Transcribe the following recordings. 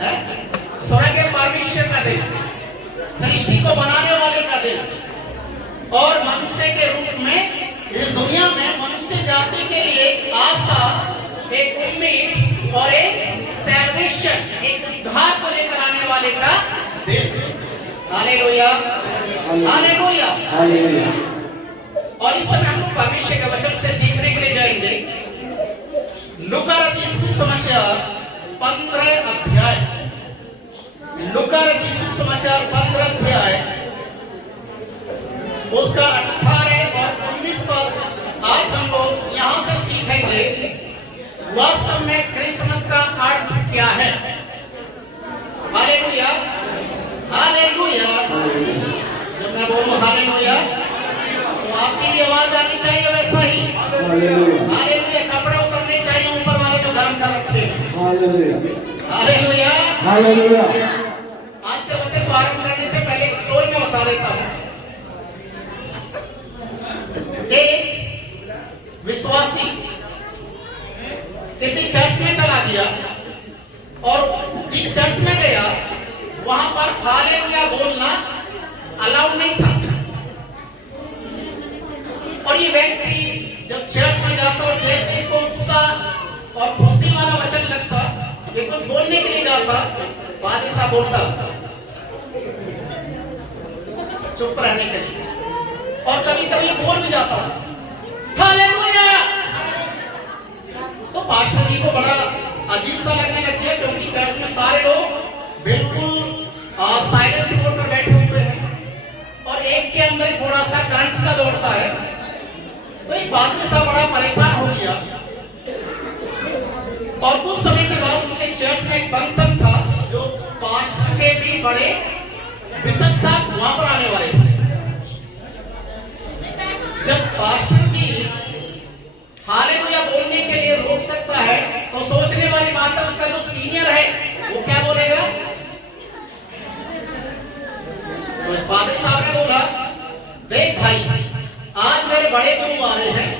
है? स्वर्ग परमेश्वर का दिन, सृष्टि को बनाने वाले का दिन, और मनुष्य के रूप में इस दुनिया में मनुष्य जाति के लिए आशा, एक उम्मीद और एक सैल्वेशन, एक उद्धार को लेकर आने वाले का दिन। Hallelujah, hallelujah, hallelujah. और इस समय हम लोग परमेश्वर के वचन से सीखने के लिए जाएंगे लूका रचित सुसमाचार 15 अध्याय। लूका रचित सुसमाचार 15 अध्याय उसका 18 और 19 पद आज हम लोग यहां से सीखेंगे वास्तव में क्रिसमस का अर्थ क्या है। Hallelujah, hallelujah. जब मैं बोलूं हालेलुया तो आपकी भी आवाज आनी चाहिए वैसा ही। हालेलुया। कपड़े उतरने चाहिए ऊपर वाले जो गर्म कर रखते हैं। Hallelujah, hallelujah. आज के वचन को आरंभ करने से पहले एक स्टोरी में बता देता हूं। एक विश्वासी किसी चर्च में चला गया और जिस चर्च में गया वहां पर हालेलुया बोलना अलाउड नहीं था। और ये व्यक्ति जब चर्च में जाता और जैसे इसको उत्साह और खुशी वाला वचन लगता, ये कुछ बोलने के लिए जाता, पादरी साहब बोलता चुप रहने के लिए, और कभी कभी ये बोल भी जाता हालेलुया। तो पास्टर जी को बड़ा अजीब सा लगने लग गया, क्योंकि चर्च में सारे लोग बिल्कुल साइलेंस मोड पर बैठे हुए हैं और एक के अंदर थोड़ा सा करंट सा दौड़ता है। तो एक पादरी साहब बड़ा परेशान हो गया और कुछ समय के बाद उनके चर्च में एक फंक्शन था जो पास्टर के भी बड़े बिशप साहब वहां पर आने वाले थे। जब पास्टर जी हालेलुया बोलने के लिए रोक सकता है तो सोचने वाली बात है उसका जो सीनियर है वो क्या बोलेगा। तो इस पादरी साहब ने बोला, देख भाई, आज मेरे बड़े गुरु आ रहे हैं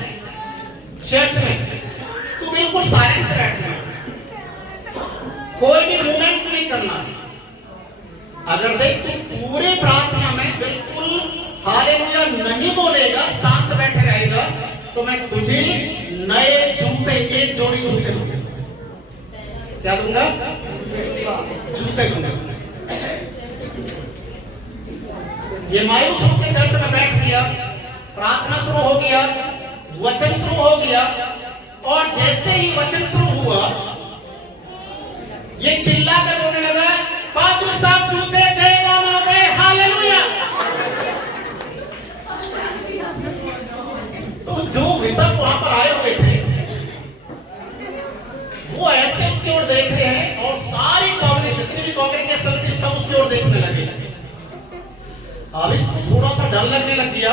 चर्च में, तू बिल्कुल साइलेंस से बैठना, कोई भी मूवमेंट नहीं करना। अगर देख तू पूरे प्रार्थना में बिल्कुल हालेलुया नहीं बोलेगा, शांत बैठे रहेगा, तो मैं तुझे नए जूते, एक जोड़ी जूते दूंगा। क्या दूंगा? जूते दूंगा। ये मायूस होकर चर्च में बैठ गया, प्रार्थना शुरू हो गया, वचन शुरू हो गया, और जैसे ही वचन शुरू हुआ ये चिल्ला कर रोने लगा, पादरी साहब जूते दे या ना दे, हालेलुया। तो जो बिशप वहां पर आए हुए थे वो ऐसे उसकी ओर देख रहे हैं और सारी जितनी भी कांग्रेगेशन थी सब उसकी ओर देखने लगे। अब इसको थोड़ा सा डर लगने लग गया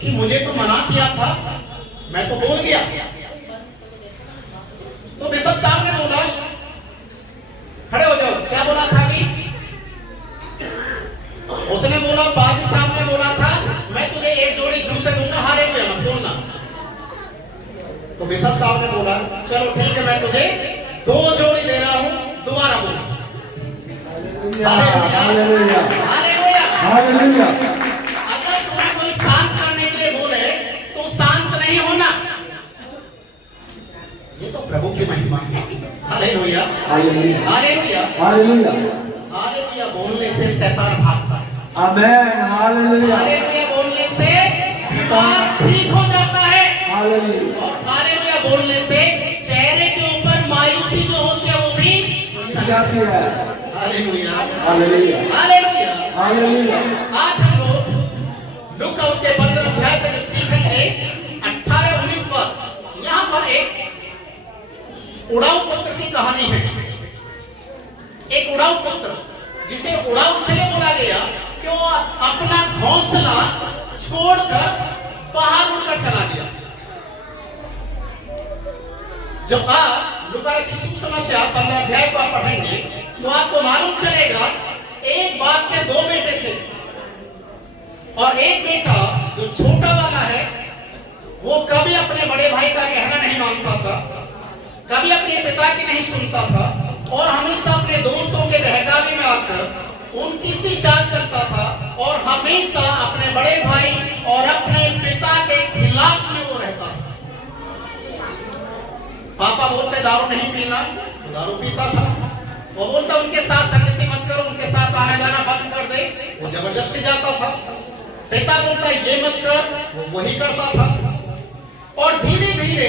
कि मुझे तो मना किया था, मैं तो बोल गया। तो बिशप साहब ने बोला, खड़े हो जाओ, क्या बोला था अभी? उसने बोला, पादरी साहब ने बोला था मैं तुझे एक जोड़ी जूते दूंगा, हालेलुया मत बोलना। तो बिशप साहब ने बोला, चलो ठीक है, मैं तुझे 2 जोड़ी दे रहा हूं, दोबारा बोल। Hallelujah, hallelujah, hallelujah. अगर तुम्हें कोई शांत करने के लिए बोले तो शांत नहीं होना, ये तो प्रभु की महिमा है। Hallelujah, hallelujah, hallelujah, hallelujah. Hallelujah बोलने से शैतान भागता है। आमेन, हालेलुया। हालेलुया बोलने से बीमार ठीक हो जाता है। हालेलुया। और हालेलुया बोलने से चेहरे के ऊपर मायूसी जो होती है वो भी चली जाती है। Hallelujah, hallelujah, hallelujah, hallelujah. आज हम लोग लूका उसके 15 अध्याय से जब सीखेंगे 18-19 पर, यहाँ पर एक उड़ाऊ पुत्र की कहानी है। एक उड़ाऊ पुत्र जिसे उड़ाऊ इसलिए बोला गया कि वो अपना घोंसला छोड़कर बाहर उड़कर चला गया। जब आप लूका रचित सुसमाचार 15 अध्याय को आप पढ़ेंगे तो आपको मालूम चलेगा एक बाप के 2 बेटे थे और एक बेटा जो छोटा वाला है वो कभी अपने बड़े भाई का कहना नहीं मानता था, कभी अपने पिता की नहीं सुनता था, और हमेशा अपने दोस्तों के बहकावे में आकर उनकी सी चाल चलता था और हमेशा अपने बड़े भाई और अपने पिता के खिलाफ में वो रहता था। पापा बोलते दारू नहीं पीना, दारू पीता था। वो बोलता उनके साथ संगति मत करो, उनके साथ आना जाना बंद कर दे, वो जबरदस्ती जाता था। पिता बोलता ये मत कर, वो वही करता था। और धीरे धीरे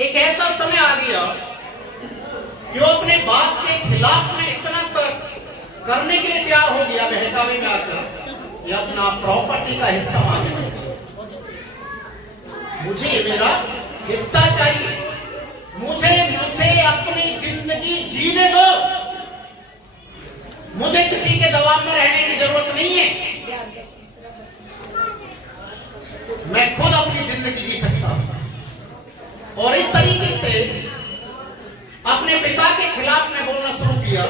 एक ऐसा समय आ गया कि वो अपने बाप के खिलाफ में इतना तक करने के लिए तैयार हो गया बहकावे में आकर, ये अपना प्रॉपर्टी का हिस्सा मांगने लगा। मुझे ये मेरा हिस्सा चाहिए, मुझे अपनी जिंदगी जीने दो, मुझे किसी के दबाव में रहने की जरूरत नहीं है, मैं खुद अपनी जिंदगी जी सकता हूं। और इस तरीके से अपने पिता के खिलाफ मैं बोलना शुरू किया,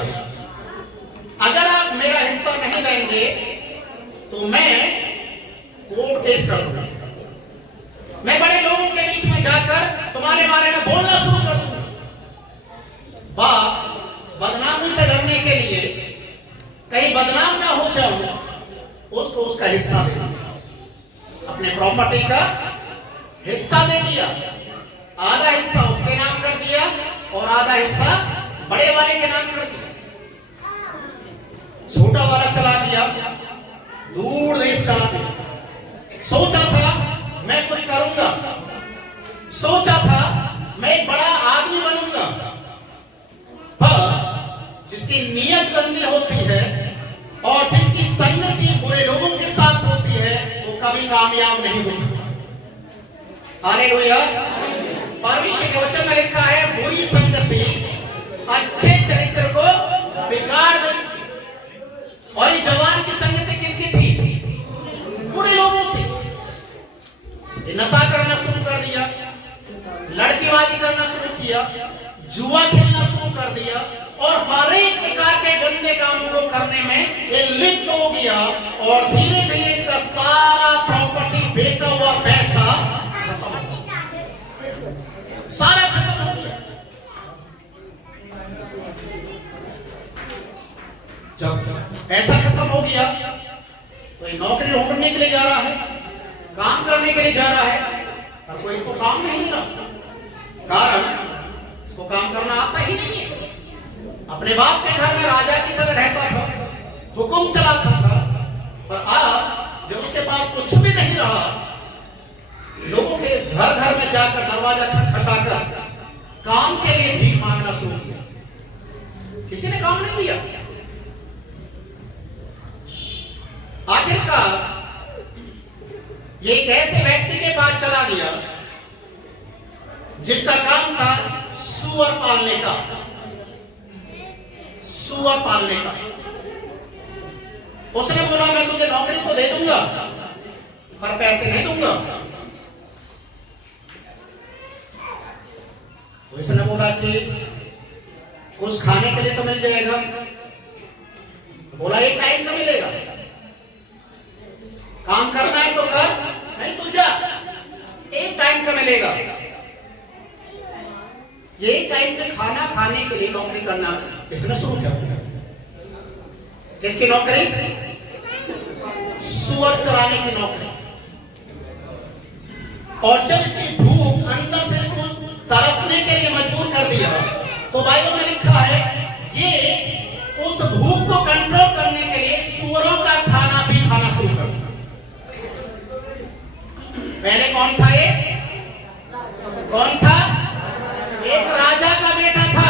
अगर आप मेरा हिस्सा नहीं देंगे तो मैं कोर्ट केस कर दूंगा, मैं बड़े लोगों के बीच में जाकर तुम्हारे बारे में बोलना शुरू कर दूंगा। बाप बदनामी से डरने के लिए कहीं बदनाम ना हो जाऊं, उसको उसका हिस्सा दे दिया, अपने प्रॉपर्टी का हिस्सा दे दिया। आधा हिस्सा उसके नाम कर दिया और आधा हिस्सा बड़े वाले के नाम कर दिया। छोटा वाला चला दिया, दूर देश चला दिया। सोचा था मैं कुछ करूंगा, सोचा था मैं एक बड़ा आदमी बनूंगा, पर जिसकी नीयत गंदी होती है और जिसकी संगति बुरे लोगों के साथ होती है वो कभी कामयाब नहीं हो सकता। हालेलुया। परमेश्वर के वचन में लिखा है बुरी संगति अच्छे चरित्र को बिगाड़ देती। और ये जवान की संगति किनकी थी? बुरे लोगों से। ये नशा करना शुरू कर दिया, लड़कीबाजी करना शुरू किया, जुआ खेलना शुरू कर दिया और हर एक प्रकार के गंदे कामों को करने में ये लिप्त हो गया। और धीरे धीरे इसका सारा प्रॉपर्टी, बेचा हुआ पैसा सारा खत्म हो गया। जब पैसा खत्म हो गया तो ये नौकरी ढूंढने के लिए जा रहा है, काम करने के लिए जा रहा है, और कोई इसको काम नहीं दे रहा, कारण इसको काम करना आता ही नहीं है। अपने बाप के घर में राजा की तरह रहता था, हुक्म चलाता था, पर आज जब उसके पास कुछ भी नहीं रहा, लोगों के घर घर में जाकर दरवाजा खटखटाकर काम के लिए भीख मांगना शुरू किया। किसी ने काम नहीं दिया। आखिरकार ये एक ऐसे व्यक्ति के पास चला गया जिसका काम था सूअर पालने का। सूअर पालने का। उसने बोला मैं तुझे नौकरी तो दे दूंगा पर पैसे नहीं दूंगा। उसने बोला कि कुछ खाने के लिए तो मिल जाएगा। बोला एक टाइम का मिलेगा, काम करना है तो कर, नहीं तो जा, एक टाइम का मिलेगा। ये टाइम से खाना खाने के लिए नौकरी करना इसने शुरू किया। किसकी नौकरी? सूअर चराने की नौकरी। और जब इसकी भूख अंदर से इसको तड़पने के लिए मजबूर कर दिया तो बाइबल में लिखा है ये उस भूख को कंट्रोल करने के लिए सूअरों का खाना भी खाना शुरू कर दिया। पहले कौन था ये? कौन था? एक राजा का बेटा था।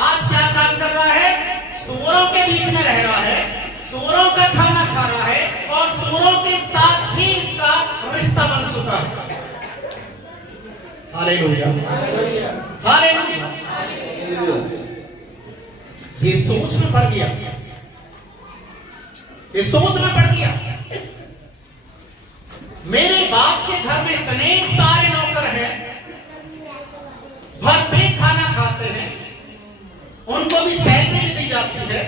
आज क्या काम कर रहा है? सूअरों के बीच में रह रहा है, सूअरों का खाना खा रहा है और सूअरों के साथ ही इसका रिश्ता बन चुका है। Hallelujah, hallelujah. ये सोच में पड़ गया, ये सोच में पड़ गया। मेरे बाप के घर में इतने सारे नौकर हैं, भरपेट खाना खाते हैं, उनको भी सैलरी दी जाती है,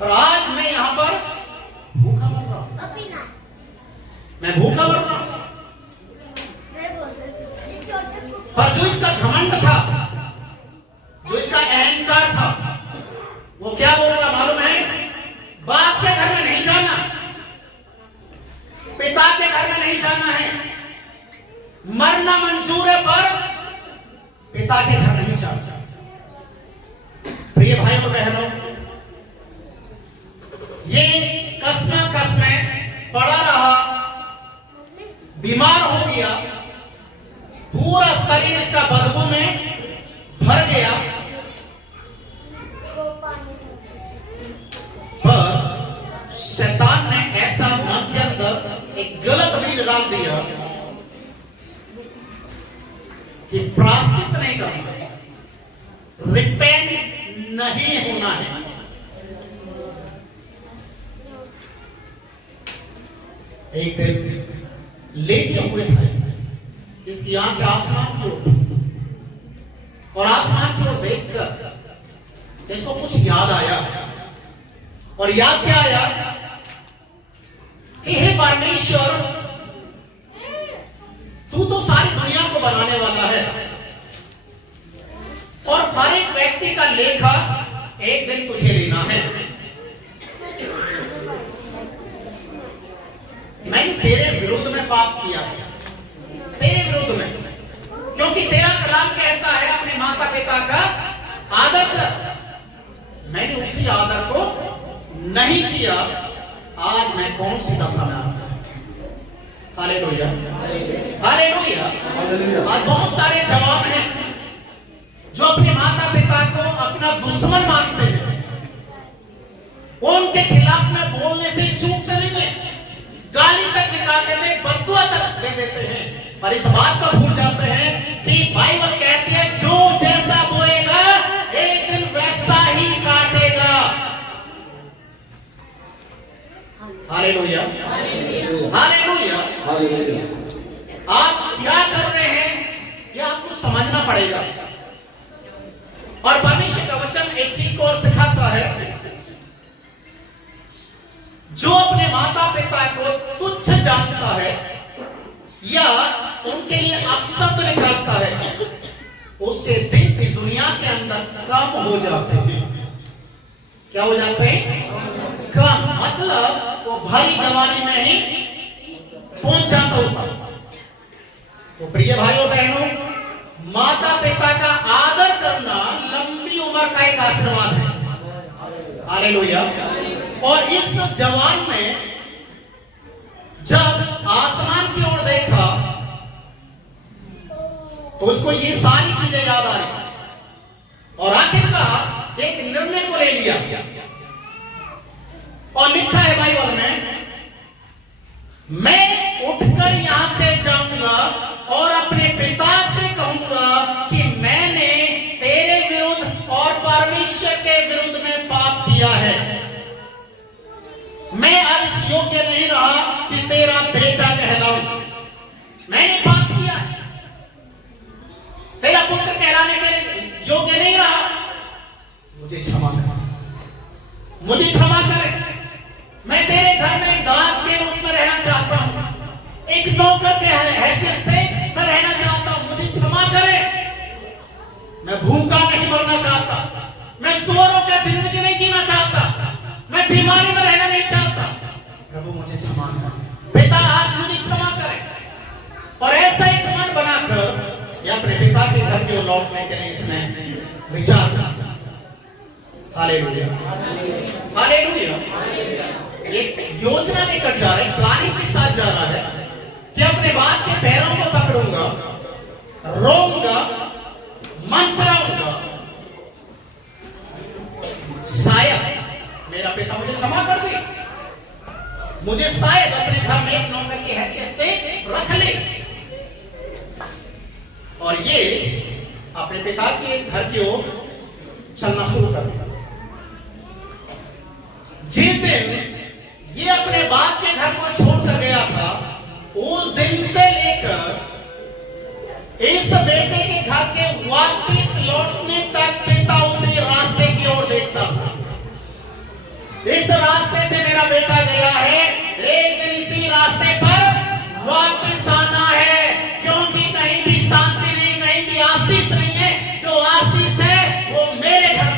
और आज मैं यहां पर भूखा मर रहा हूं। मैं भूखा मर रहा हूं। पर जो इसका घमंड था, जो इसका अहंकार था। वो क्या बोल रहा मालूम है? बाप के घर में नहीं जाना, पिता के घर में नहीं जाना है, मरना मंजूर है पर पिता के घर नहीं जाना। प्रिय भाइयों बहनों, ये कसमें पड़ा रहा, बीमार हो गया, पूरा शरीर इसका बदबू में भर गया, पर शैतान ने ऐसा मन के अंदर एक गलत बीज डाल दिया कि प्रायश्चित नहीं करना, रिपेंट नहीं होना है। एक दिन लेटे हुए थे, इसकी आंखें आसमान की ओर, और आसमान की ओर देखकर इसको कुछ याद आया। और याद क्या आया कि हे परमेश्वर, तू तो सारी दुनिया को बनाने वाला है और हर एक व्यक्ति का लेखा एक दिन तुझे लेना है। मैंने तेरे विरुद्ध में पाप किया है, तेरे विरुद्ध में, क्योंकि तेरा कलाम कहता है अपने माता पिता का आदर कर। मैंने उसी आदर को नहीं किया, आज मैं कौन सी दशा में आता? Hallelujah, hallelujah. आज बहुत सारे जवान हैं जो अपने माता पिता को अपना दुश्मन मानते हैं, उनके खिलाफ में बोलने से चूक से नहीं, गाली तक निकाल देते हैं, बद्दुआ तक दे देते हैं, पर इस बात को भूल जाते हैं कि बाइबल कहती है जो जैसा बोएगा एक दिन वैसा ही काटेगा। Hallelujah, hallelujah. आप क्या कर रहे हैं यह आपको समझना पड़ेगा। और परमेश्वर का वचन एक चीज को और सिखाता है, जो अपने माता पिता को तुच्छ जानता है या उनके लिए अपशब्द निकालता है, उसके दिन इस दुनिया के अंदर कम हो जाते हैं। क्या हो जाते हैं? कम, मतलब वो भारी जवानी में ही पहुंच जाता होता। तो प्रिय भाइयों बहनों, माता पिता का आदर करना लंबी उम्र का एक आशीर्वाद है। हालेलुया। और इस जवान ने जब आसमान की ओर देखा तो उसको ये सारी चीजें याद आ रही, और आखिरकार एक निर्णय को ले लिया। और लिखा है बाइबल में, मैं उठकर यहां से जाऊंगा और अपने पिता से कहूंगा कि मैंने तेरे विरुद्ध और परमेश्वर के विरुद्ध में पाप किया है। मैं अब इस योग्य नहीं रहा कि तेरा बेटा कहलाऊं। मैंने पाप किया है, तेरा पुत्र कहलाने के योग्य नहीं रहा। मुझे क्षमा कर, मुझे क्षमा कर। मैं तेरे घर में एक दास के रूप में रहना चाहता हूं, एक नौकर के हैसियत से मैं रहना चाहता हूं। मुझे क्षमा करे। मैं भूखा नहीं मरना चाहता, मैं सुअरों का जिंदगी नहीं जीना चाहता, मैं बीमारी में रहना नहीं चाहता। प्रभु मुझे क्षमा कर। पिता आप मुझे क्षमा करें। और ऐसा एक मन बनाकर ये अपने पिता के घर की ओर लौटने के लिए इसने विचार किया। Hallelujah, hallelujah. एक योजना लेकर जा रहा है, प्लानिंग के साथ जा रहा है कि अपने बाप के पैरों को पकड़ूंगा, रोऊंगा, मन फिराऊंगा, शायद मेरा पिता मुझे क्षमा कर दे, मुझे शायद अपने घर में एक नौकर की हैसियत से रख ले। और ये अपने पिता के घर की ओर चलना शुरू कर दिया। जिस दिन ये अपने बाप के घर को छोड़कर गया था, उस दिन से लेकर इस बेटे के घर के वापस लौटने तक पिता उसी रास्ते की ओर देखता था। इस रास्ते से मेरा बेटा गया है, एक दिन इसी रास्ते पर वापस आना है, क्योंकि कहीं भी शांति नहीं, कहीं भी आशीष नहीं है। जो आशीष है वो मेरे घर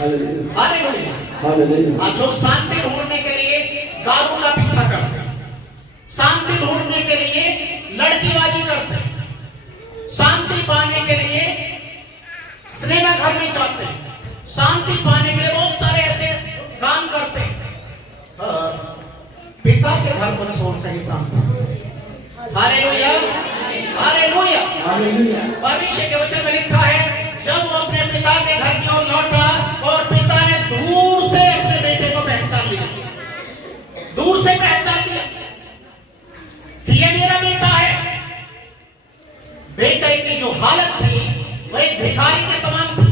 हालेलुया। आज लोग शांति ढूंढने के लिए दारू का पीछा करते हैं, शांति ढूंढने के लिए लड़कीबाजी करते हैं, शांति पाने के लिए सिनेमा घर में जाते हैं, शांति पाने के लिए बहुत सारे ऐसे काम करते हैं। पिता के घर को छोड़कर ही शांति। Hallelujah, hallelujah, hallelujah. परमेश्वर के वचन में लिखा है, जब वो अपने पिता के घर की ओर लौटा और पिता ने दूर से अपने बेटे को पहचान लिया, दूर से पहचान लिया कि ये मेरा बेटा है। बेटे की जो हालत थी वह एक भिखारी के समान थी,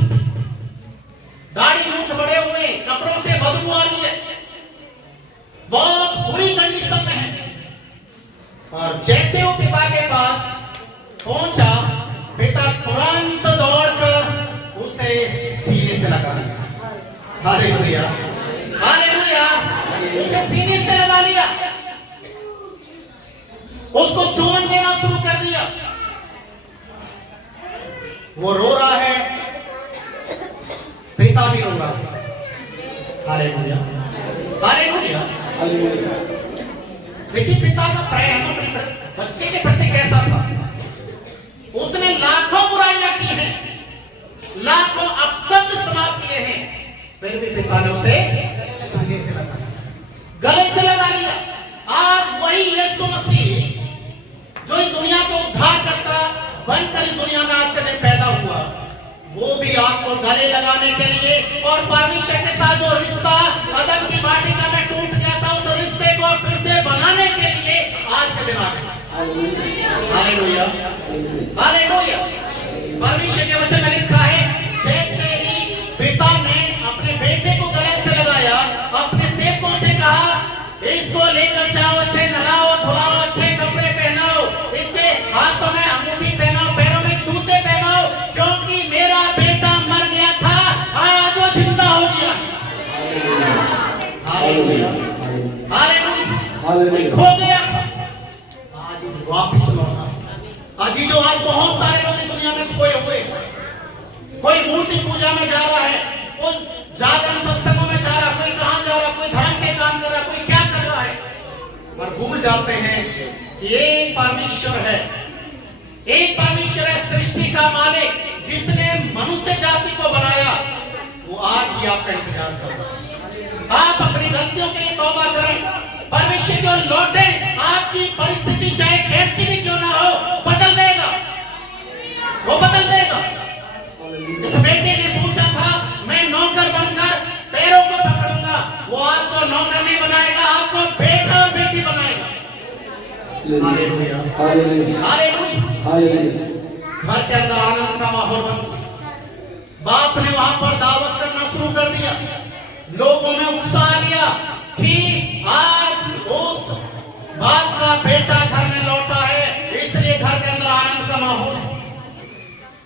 दाढ़ी मूंछ बड़े हुए, कपड़ों से बदबू आ रही है, बहुत बुरी कंडीशन में है। और जैसे वो पिता के पास पहुंचा, बेटा तुरंत दौड़कर उसे सीने से लगा लिया। हालेलुया, हालेलुया, उसे सीने से लगा लिया, उसको चुम्बन देना शुरू कर दिया। वो रो रहा है, पिता भी रो रहा है। Hallelujah, hallelujah. देखिए पिता का प्रेम अपने बच्चे के प्रति कैसा था। उसने लाखों बुराइयां की हैं, लाखों अपशब्द इस्तेमाल किए हैं, फिर भी पिता ने उसे सीने से लगा लिया, गले से लगा लिया। आज वही यीशु मसीह जो इस दुनिया को उद्धार करता बनकर इस दुनिया में आज के दिन पैदा हुआ, वो भी आपको गले लगाने के लिए और परमेश्वर के साथ जो रिश्ता अदम की वाटिका में टूट गया था, उस रिश्ते को फिर से बनाने के लिए आज के दिन आ गया। Hallelujah, hallelujah. परमेश्वर के वचन में लिखा है, जैसे ही पिता ने अपने बेटे को गले से लगाया, अपने सेवकों से कहा, इसको लेकर जाओ, इसे नहलाओ धुलाओ, अच्छे कपड़े पहनाओ, इसके हाथों में अंगूठी पहनाओ, पैरों में जूते पहनाओ, क्योंकि मेरा बेटा मर गया था, आज वो जिंदा हो गया। Hallelujah, hallelujah. खो गया, आज वापस लौटा। अजीजों, आज बहुत सारे लोग इस दुनिया में खोए हुए, कोई मूर्ति पूजा में जा रहा है, कोई जागरण सत्संगों में जा रहा है, कोई कहां जा रहा है, कोई धर्म के काम कर रहा है, कोई क्या कर रहा है, और भूल जाते हैं कि एक परमेश्वर है, एक परमेश्वर है सृष्टि का मालिक, जिसने मनुष्य जाति को बनाया, वो आज भी आपका इंतजार कर रहा है। आप अपनी गलतियों के लिए तौबा करें, परमेश्वर की ओर लौटें, आपकी परिस्थिति चाहे कैसी भी क्यों ना हो, बदल देगा, वो बदल देगा। इस बेटे ने सोचा था, मैं नौकर बनकर पैरों को पकड़ूंगा, वो आपको नौकर नहीं बनाएगा, आपको बेटा और बेटी बनाएगा। Hallelujah, hallelujah, hallelujah. घर के अंदर आनंद का माहौल बन गया। बाप ने वहां पर दावत करना शुरू कर दिया, लोगों में उत्साह आ गया कि आज उस बाप का बेटा घर में लौटा है, इसलिए घर के अंदर आनंद का माहौल है।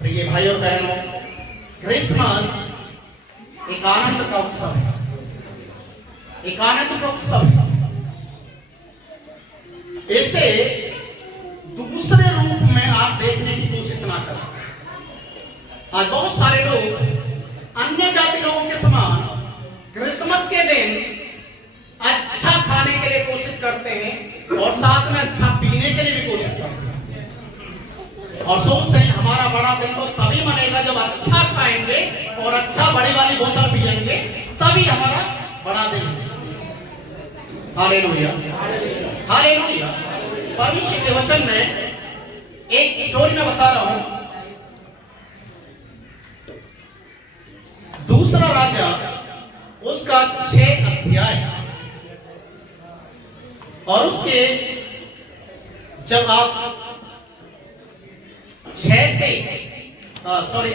प्रिय भाई और बहनों, क्रिसमस एक आनंद का उत्सव है, एक आनंद का उत्सव है। इसे दूसरे रूप में आप देखने की कोशिश ना करें। आज बहुत सारे लोग अन्य जाति लोगों के समान क्रिसमस के दिन अच्छा खाने के लिए कोशिश करते हैं और साथ में अच्छा पीने के लिए भी कोशिश करते हैं, और सोचते हैं हमारा बड़ा दिन तो तभी मनेगा जब अच्छा खाएंगे और अच्छा बड़ी वाली बोतल पिएंगे, तभी हमारा बड़ा दिन है। Hallelujah, hallelujah. परमेश्वर के वचन में एक स्टोरी में बता रहा हूं। दूसरा राजा उसका 6 अध्याय, और उसके जब आप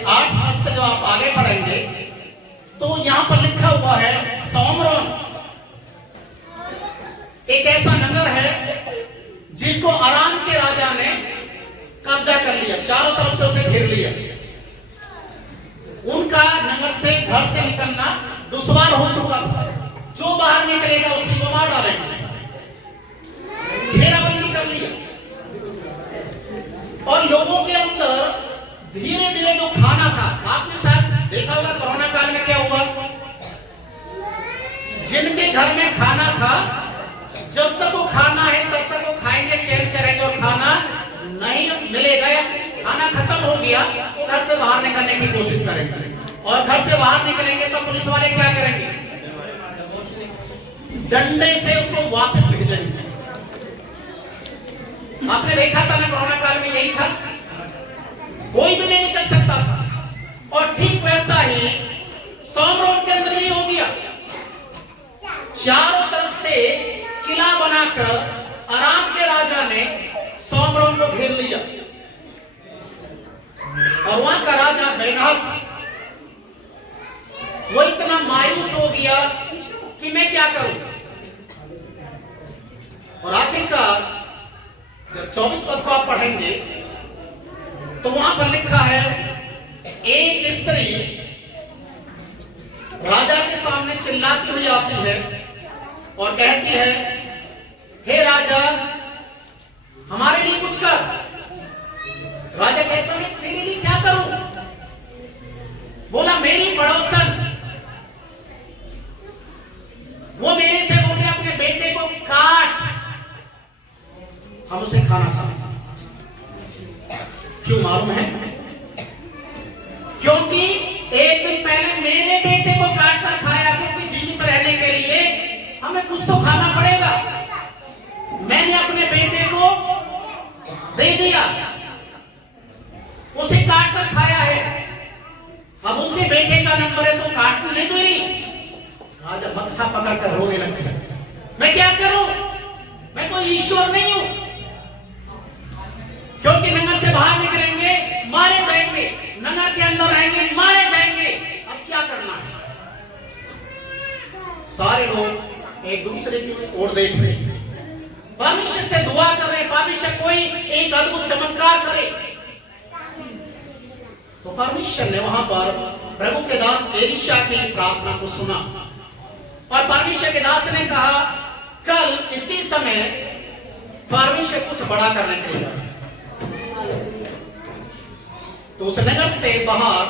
8 पद से जब आप आगे पढ़ेंगे तो यहां पर लिखा हुआ है, सोमरोन एक ऐसा नगर है जिसको अराम के राजा ने कब्जा कर लिया, चारों तरफ से उसे घेर लिया। उनका नगर से घर से निकलना दुश्वार हो चुका था, जो बाहर निकलेगा उसी को मार डालेंगे। घेराबंदी कर लिया, और लोगों के अंदर धीरे धीरे जो खाना था, आपने शायद देखा होगा कोरोना काल में क्या हुआ, घर में खाना था, जब तक वो खाना है तब तक वो खाएंगे, चैन से रहेंगे, और खाना नहीं मिलेगा या खाना खत्म हो गया तो घर से बाहर निकलने की कोशिश करेंगे, और घर से बाहर निकलेंगे तो पुलिस वाले क्या करेंगे? डंडे से उसको वापस भेजेंगे। आपने देखा था ना, कोरोना काल में यही था, कोई भी नहीं निकल सकता था। और ठीक वैसा ही सोमरोन के अंदर ही हो गया। चारों तरफ से किला बनाकर अराम के राजा ने सोमरोन को घेर लिया, और वहां का राजा बेनहद वो इतना मायूस हो गया कि मैं क्या करूं। और आखिरकार जब 24 पद को आप पढ़ेंगे तो वहां पर लिखा है, एक स्त्री राजा के सामने चिल्लाती हुई आती है और कहती है, हे राजा, हमारे लिए कुछ कर। राजा कहता है, मैं तेरे लिए क्या करूं? बोला, मेरी पड़ोसन वो मेरे से बोल रहे अपने बेटे को काट, हम उसे खाना चाहते हैं। क्यों मालूम है? क्योंकि एक दिन पहले मेरे बेटे को काट कर खाया, क्योंकि जीवित रहने के लिए हमें कुछ तो खाना पड़ेगा। मैंने अपने बेटे को दे दिया, उसे काट कर खाया है, अब उसके बेटे का नंबर है तो काट नहीं दे रही। राजा मत्था पकड़कर रोने लग गया, मैं क्या करूं? मैं कोई ईश्वर नहीं हूं, क्योंकि नगर से बाहर निकलेंगे मारे जाएंगे, नगर के अंदर रहेंगे मारे जाएंगे, अब क्या करना है? सारे लोग एक दूसरे की ओर देख रहे हैं, परमेश्वर से दुआ कर रहे हैं, परमेश्वर कोई एक अद्भुत चमत्कार करे। तो परमेश्वर ने वहां पर प्रभु के दास एलीशा की प्रार्थना को सुना, और परमेश्वर के दास ने कहा, कल इसी समय परमेश्वर कुछ बड़ा करने के लिए। तो उस नगर से बाहर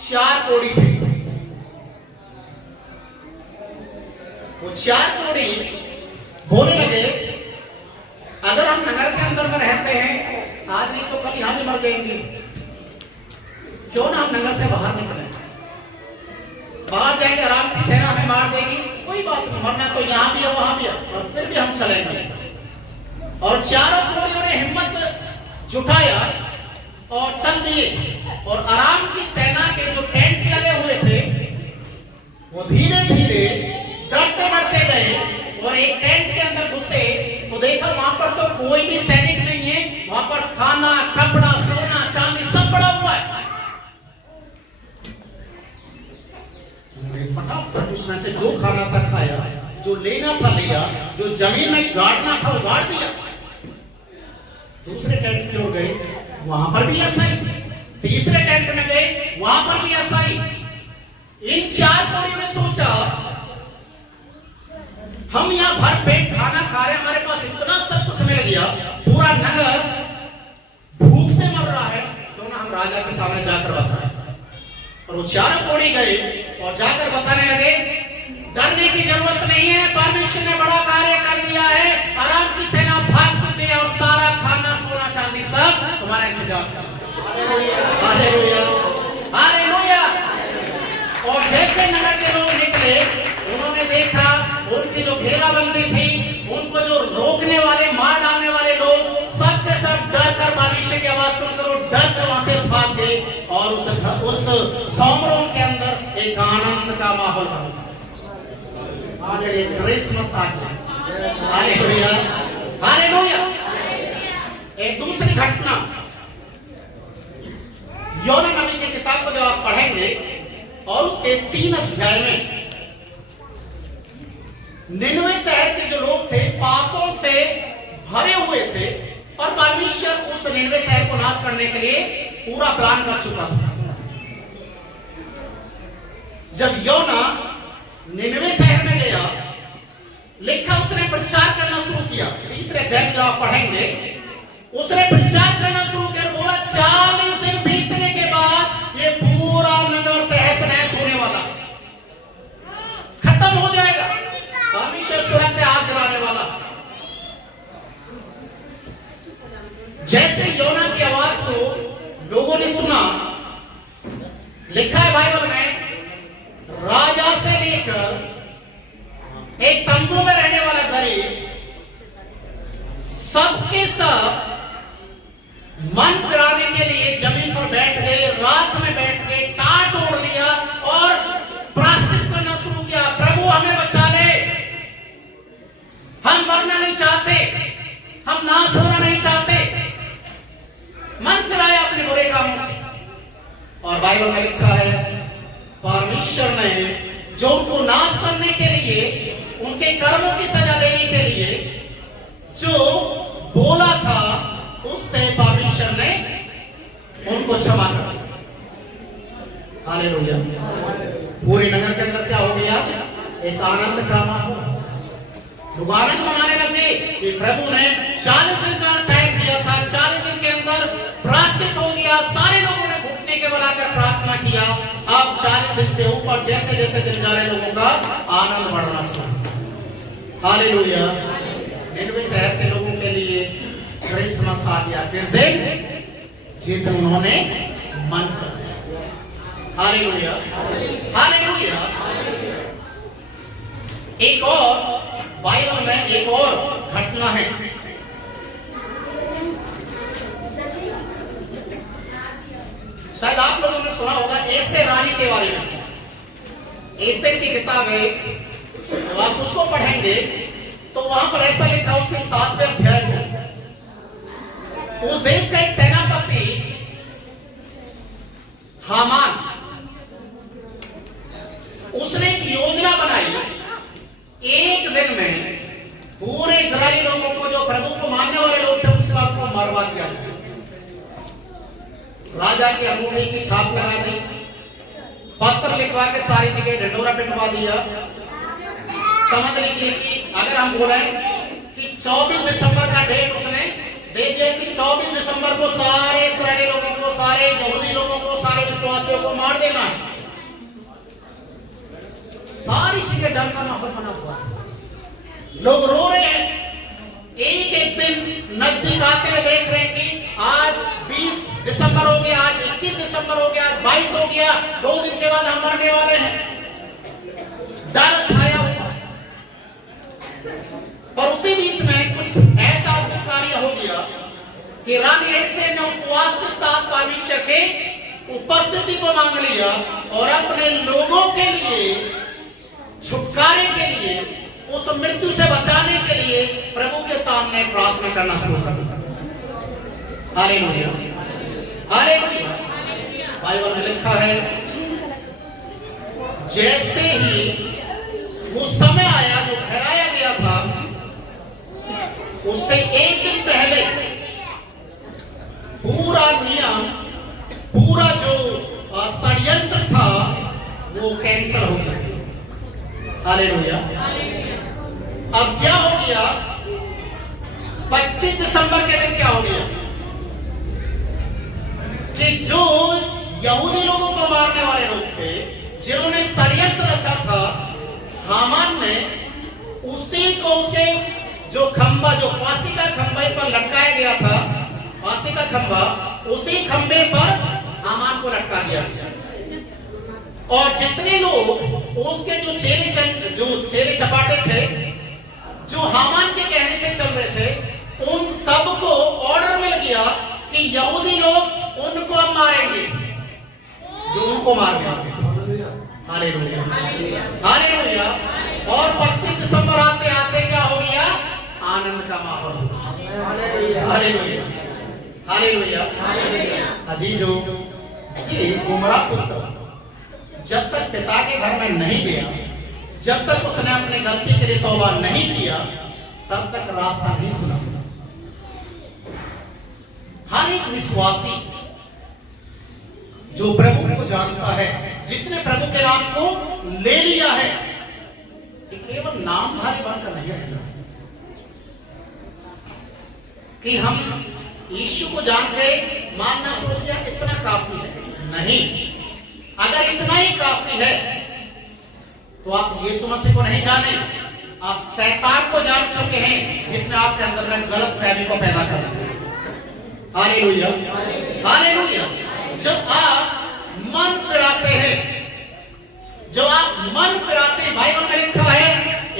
4 कोढ़ी थे। वो 4 कोढ़ी बोलने लगे, अगर हम नगर के अंदर में रहते हैं, आज नहीं तो कल यहां भी मर जाएंगे, क्यों ना हम नगर से बाहर निकलें? बाहर जाएंगे, अराम की सेना हमें मार देगी, कोई बात नहीं, मरना तो यहां भी है वहां भी है, और फिर भी हम चलेंगे। और चारों कोढ़ियों ने हिम्मत जुटाया और चल दिए, और अराम की सेना के जो टेंट लगे हुए थे वो धीरे धीरे डरते डरते गए, और एक टेंट के अंदर घुसे तो देखा वहां पर तो कोई भी सैनिक नहीं है, वहां पर खाना, कपड़ा, सोना, चांदी सब पड़ा हुआ है। फटाफट उसमें से जो खाना था खाया, जो लेना था लिया, जो जमीन में गाड़ना था वो गाड़ दिया। दूसरे टेंट में गए, वहां पर भी ऐसा ही। तीसरे टेंट में गए, वहां पर भी ऐसा ही। इन 4 कोढ़ियों ने सोचा, हम यहां भर पेट खाना खा रहे, हमारे पास इतना सब कुछ मिल गया, पूरा नगर भूख से मर रहा है, क्यों ना हम राजा के सामने जाकर बताएं। और वो 4 कोढ़ी गए और जाकर बताने लगे, डरने की जरूरत नहीं है, परमेश्वर ने बड़ा कार्य कर दिया है, अराम की सेना भाग चुकी है, और सारा खाना, सोना, चांदी सब तुम्हारा इंतजार कर। Hallelujah, hallelujah. और जैसे नगर के लोग निकले, उन्होंने देखा उनकी जो घेराबंदी थी, उनको जो रोकने वाले, मार डालने वाले लोग, सब के सब डर कर, परमेश्वर की आवाज सुनकर वो डर कर वहां से भाग गए, और उस सोमरोन के अंदर एक आनंद का माहौल बना। क्रिसमस आ गया। Hallelujah, hallelujah. एक दूसरी घटना, योना नबी की किताब को जब आप पढ़ेंगे और उसके 3 अध्याय में निनवे शहर के जो लोग थे पापों से भरे हुए थे, और परमेश्वर उस निनवे शहर को नाश करने के लिए पूरा प्लान कर चुका था। जब योना निनवे शहर में गया, लिखा उसने प्रचार करना शुरू किया। तीसरे अध्याय जो आप पढ़ेंगे, उसने प्रचार करना शुरू किया, बोला 40 दिन बीतने के बाद ये पूरा नगर तहस नहस होने वाला, खत्म हो जाएगा। जैसे योना की आवाज को लोगों ने सुना, लिखा है बाइबल में, राजा से लेकर एक तंबू में रहने वाला गरीब सबके सब मन फिराने के लिए जमीन पर बैठ गए, रात में बैठ गए, टाट ओढ़ लिया और प्रायश्चित करना शुरू किया। प्रभु हमें बचा ले, हम मरना नहीं चाहते, हम नाश होना नहीं चाहते। मन फिराया अपने बुरे कामों से। और बाइबल में लिखा है, परमेश्वर ने जो उनको नाश करने के लिए, उनके कर्मों की सजा देने के लिए जो बोला था, उससे परमेश्वर ने उनको क्षमा कर दिया। हालेलुया। पूरे नगर के अंदर क्या हो गया? एक आनंद का माहौल। लोग आनंद मनाने लगे कि प्रभु ने 40 दिन का टाइम दिया था, 40 दिन के अंदर प्रायश्चित हो गया। सारे लोगों ने घुटने के बल आकर प्रार्थना किया। अब 40 दिन से ऊपर जैसे जैसे दिन जा रहे, लोगों का आनंद बढ़ना शुरू। हालेलुया। निनवे शहर के लोगों के लिए क्रिसमस आ गया। किस दिन? जिस दिन उन्होंने मन कर दिया। Hallelujah, hallelujah. एक और बाइबल में एक और घटना है। शायद आप लोगों ने सुना होगा एस्तेर रानी के बारे में। एस्तेर की किताब है, जब आप उसको पढ़ेंगे तो वहां पर ऐसा लिखा, उसके 7वें अध्याय में, उस देश का एक सेनापति हामान, उसने एक योजना बनाई। एक दिन में पूरे इजरायली लोगों को, जो प्रभु को मानने वाले लोग थे, उन सबको मरवा दिया जाए। राजा की अंगूठी की छाप लगा दी, पत्र लिखवा के सारी जगह ढिंढोरा पिटवा दिया। समझ लीजिए कि अगर हम बोले कि 24 दिसंबर का डेट उसने दे दिया कि 24 दिसंबर को सारे इस्राएली लोगों को, सारे यहूदी लोगों को, सारे विश्वासियों को मार देना है। सारी चीजें डर का माहौल बना हुआ है। लोग रो रहे हैं। एक एक दिन नजदीक आते हुए देख रहे हैं कि आज 20 दिसंबर हो गया, आज 21 दिसंबर हो गया, आज 22 हो गया, 2 दिन के बाद हम मरने वाले हैं। डर छाया हुआ है। और उसी बीच में कुछ ऐसा अद्भुत कार्य हो गया कि रानी एस्तेर ने उपवास के साथ परमेश्वर के उपस्थिति को मांग लिया और अपने लोगों के लिए, छुटकारे के लिए, उस मृत्यु से बचाने के लिए प्रभु के सामने प्रार्थना करना शुरू कर दिया। Hallelujah, hallelujah. बाइबल में लिखा है, जैसे ही वो समय आया जो ठहराया गया था, उससे एक दिन पहले पूरा नियम, पूरा जो षड्यंत्र था, वो कैंसिल हो गया। हालेलुया। अब क्या हो गया? 25 दिसंबर के दिन क्या हो गया कि जो यहूदी लोगों को मारने वाले लोग थे, जिन्होंने षड्यंत्र रचा था, हामान ने उसी को, उसके जो खंबा, जो फांसी का खंबे पर लटकाया गया था, फांसी का खंबा, उसी खंबे पर हामान को लटका दिया। और जितने लोग उसके जो चेले चपाटे थे, जो हामान के कहने से चल रहे थे, उन सबको ऑर्डर मिल गया कि यहूदी लोग उनको अब मारेंगे जो उनको मार गए। Hallelujah, hallelujah. और 25 दिसंबर आते आते क्या हो गया? आनंद का माहौल। Hallelujah, hallelujah. अजीजों, ये गुमरा पुत्र जब तक पिता के घर में नहीं गया, जब तक उसने अपने गलती के लिए तौबा नहीं किया, तब तक रास्ता नहीं खुला। हर एक विश्वासी जो प्रभु को जानता है, जिसने प्रभु के नाम को ले लिया है, कि केवल नामधारी बनकर नहीं रहना कि हम यीशु को जानते मानना शुरू किया, इतना काफी है। नहीं, अगर इतना ही काफी है तो आप यीशु मसीह को नहीं जाने, आप शैतान को जान चुके हैं, जिसने आपके अंदर में गलत फहमी को पैदा कर दिया। Hallelujah, hallelujah. जब आप मन फिराते हैं, जब आप मन फिराते हैं, बाइबल में लिखा है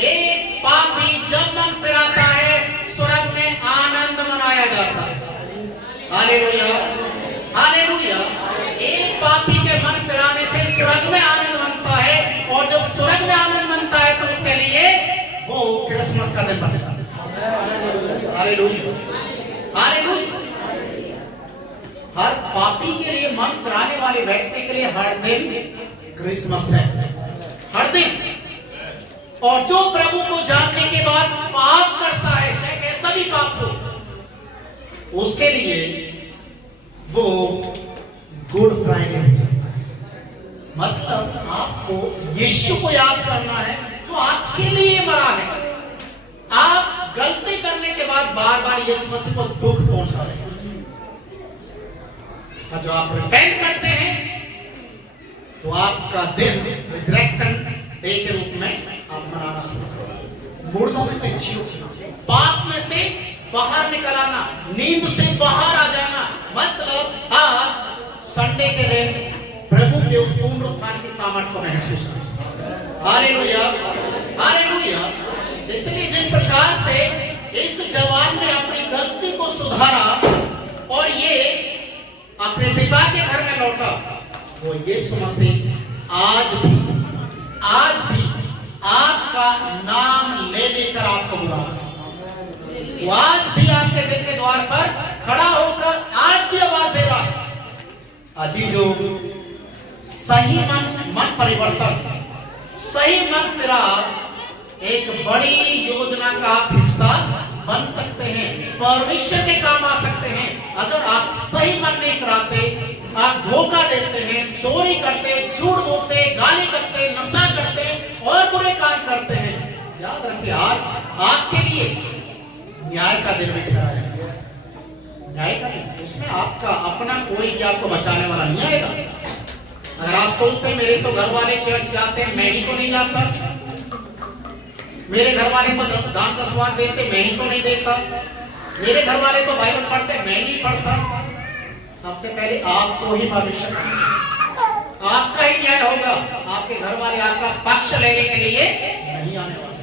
एक पापी जब मन फिराता है स्वर्ग में आनंद मनाया जाता है। Hallelujah, hallelujah. एक पापी के मन फिराने से स्वर्ग में आनंद मनता है, और जब स्वर्ग में आनंद मनता है तो उसके लिए वो क्रिसमस का दिन बनता है। Hallelujah, hallelujah. हर पापी के लिए, मन फिराने वाले व्यक्ति के लिए हर दिन क्रिसमस है, हर दिन। और जो प्रभु को जानने के बाद पाप करता है, चाहे कैसा भी पाप हो, उसके लिए वो गुड फ्राइडे हो जाता है। मतलब आपको यीशु को याद करना है जो आपके लिए मरा है। आप गलती करने के बाद बार बार यीशु मसीह को दुख पहुंचा रहे हैं, और जो आप रिपेंट करते हैं तो आपका दिन रिजरेक्शन डे के रूप में आप मनाना शुरू करो। मुर्दों में से जियो, पाप में से बाहर निकल आना, नींद से बाहर आ जाना। मतलब आज संडे के दिन प्रभु के उस पूर्ण उत्थान की सामर्थ को महसूस करो। Hallelujah, hallelujah. इसलिए जिस प्रकार से इस जवान ने अपनी गलती को सुधारा और ये अपने पिता के घर में लौटा, वो यीशु मसीह आज भी आपका नाम ले लेकर आपको बुला रहा है। वो आज भी आपके दिल के द्वार पर खड़ा होकर आज भी आवाज दे रहा है। अजीजो, सही मन परिवर्तन, सही मन फिराव एक बड़ी योजना का आप हिस्सा बन सकते हैं, परमेश्वर के काम आ सकते हैं। अगर आप सही मन नहीं फिराते, आप धोखा देते हैं, चोरी करते, झूठ बोलते, गाली करते, नशा करते और बुरे काम करते हैं, याद रखिए आज आपके लिए न्याय का दिन में खड़ा है। न्याय का दिन, उसमें आपका अपना कोई भी आपको बचाने वाला नहीं आएगा। अगर आप सोचते हैं मेरे तो घर वाले चर्च जाते हैं, मैं ही तो नहीं जाता, मेरे घर वाले तो दान दसवार देते, मैं ही तो नहीं देता, मेरे घर वाले तो बाइबल पढ़ते, मैं नहीं पढ़ता। सबसे पहले आपको ही परमेश्वर, आपका ही न्याय होगा। आपके घर वाले आपका पक्ष लेने के लिए नहीं आने वाले।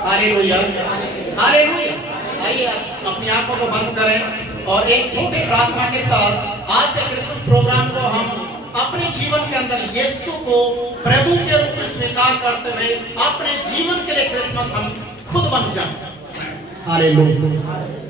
Hallelujah, hallelujah. आइए अपनी आंखों को बंद करें और एक छोटी प्रार्थना के साथ आज के क्रिसमस प्रोग्राम को हम अपने जीवन के अंदर यीशु को प्रभु के रूप में स्वीकार करते हुए अपने जीवन के लिए क्रिसमस हम खुद बन जाएं। हालेलुया।